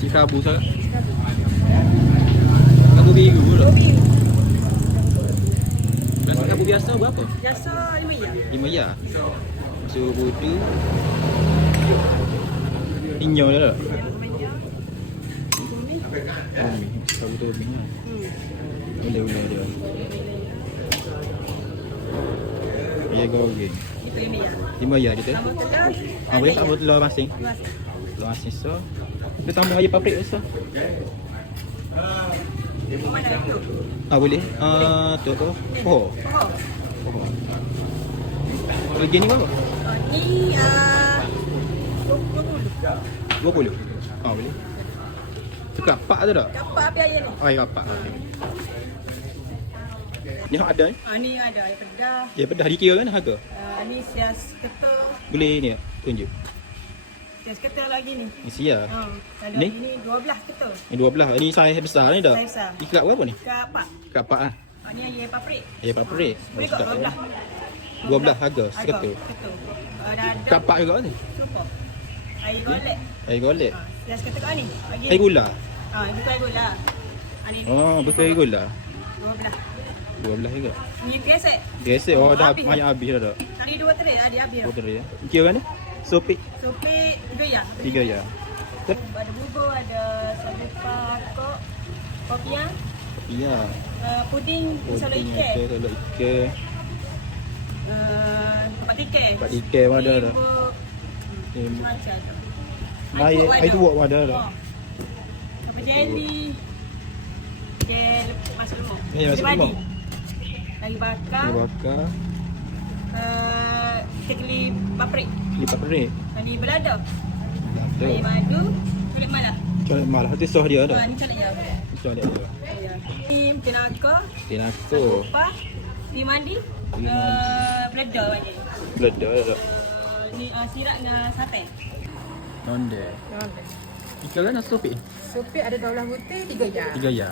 Nasi kabu sangat. Kabu biru tu. Nasi kabu biasa berapa? Biasa RM5. RM5. Masuk budu. Inyo dah tak? Kabu tu minyak. Boleh dia. Ya kau okey. Itu RM5. RM5 kita. Tambah telur. Boleh tambah telur masing. Telur masing so. Kita tambah air paprik so. Mana tu? Boleh. Tu apa? Oh. Oh. Kalau gini berapa? Ni 20. 20. Boleh. Tu kapak tu tak? Dapat api ayam ni. Air kapak. Ni ada ni? Ni ada air pedas. Ya pedah dikira kan harga? Ni sias ketul. Boleh ni tak? Tunjuk. Sias ketul lagi ni. Ni sia. Kalau Ni? ini 12 ketul. Ni 12. Ni saiz besar ni dah. Saiz besar. Ikat berapa ni? Kapak. Kapak ah. Ni air paprik. Air paprik. Boleh kot 12. 12 harga seketul. Ketul. Ada Kapak juga ni. cukup. Air golek. Air golek. Sias ketul kat ni. Bagi. Air gula. Itu air gula. Ni Betul air gula. 12. 12 juga. Ni gesek. Gesek dah Habis banyak habis dah tak? Tadi 2 tray ada habis. Betul ya. Kira ni? Sopik Sopik 3 ya. 3 ya. Ada bubur, ada sabupa, kok, kopiah, Ya. puding, salad ikan, Salad ikan. tempat ikan. Tempat ikan pun ada dah. Macam Air tu buat ada dah. Apa jelly, gel masuk lemak. Ni masuk lemak. Lagi bakar, Ni bakar. kekeli paprik, Lipat perik. tadi belada, Tu. air madu, kulit malah. Colet malah tu sos dia dah. Ni colek ya. Colet dia. Tim kenaka, Tinako. upah, di mandi, belada banyak. Belada dah. Ni sirap dengan sate. Nonde. Ikan kan sopik. Supik ada 12 butir, 3 jam. 3 ya.